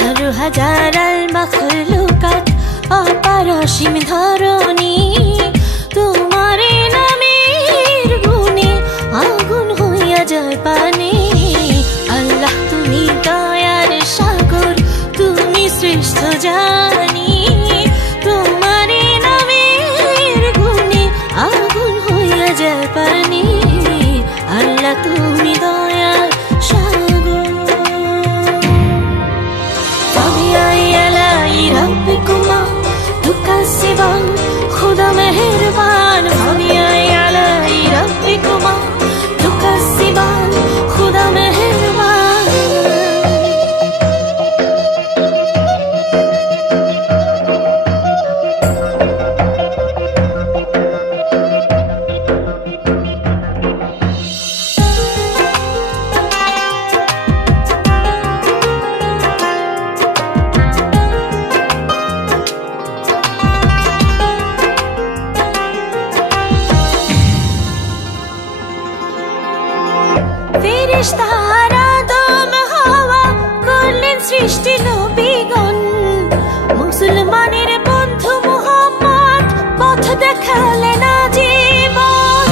18,000 المخلوقات অপারসীম ধরণী তোমারে নামের গুণে আগুন হইয়া যায় পানি। আল্লাহ তুমি দয়ার সাগর, তুমি শ্রেষ্ঠ জানি। তোমারে নামের গুণে আগুন হইয়া যায় পানি। আল্লাহ তুমি দয়ার সাগর। ফাবিআই আলাই রাব্বিকুমা তুকাজ্জিবান, খুদা মেহেরবান। ফাবিআই আলাই রাব্বিকুমা তুকাজ্জিবান, খুদা মেহেরবান। ফেরেশতারা আদম হাওয়া করলেন সৃষ্টি নবীগণ। মুসলমানের বন্ধু মুহাম্মদ পথ দেখালেন আজীবন।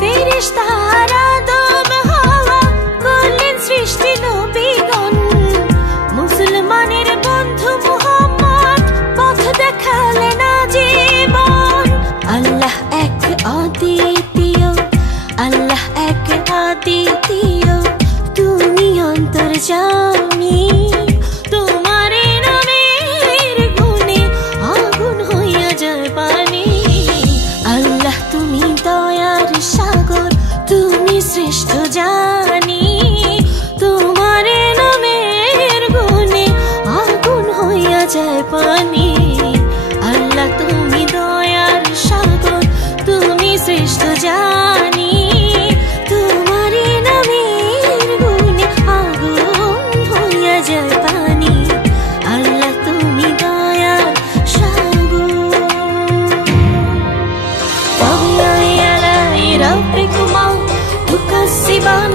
ফেরেশতারা আদম হাওয়া করলেন সৃষ্টি নবীগণ। মুসলমানের বন্ধু মুহাম্মদ পথ দেখালেন আজীবন। আল্লাহ এক অদ্বিতীয়, আল্লাহ এক অদ্বিতীয়, তুমি অন্তর্যামী। তোমারে নামের গুণে আগুন হইয়া যায় পানি। আল্লাহ তুমি দয়ার সাগর, তুমি শ্রেষ্ঠ জানি। তোমারে নামের গুণে আগুন হইয়া যায় পানি। আল্লাহ তুমি দয়ার সাগর, তুমি শ্রেষ্ঠ জানি। তোমারে নামের গুণে আগুন হইয়া যায় পানি। আল্লাহ তুমি দয়ার সাগর। ফাবিআই আলাই রাব্বিকুমা তুকাজ্জিবান,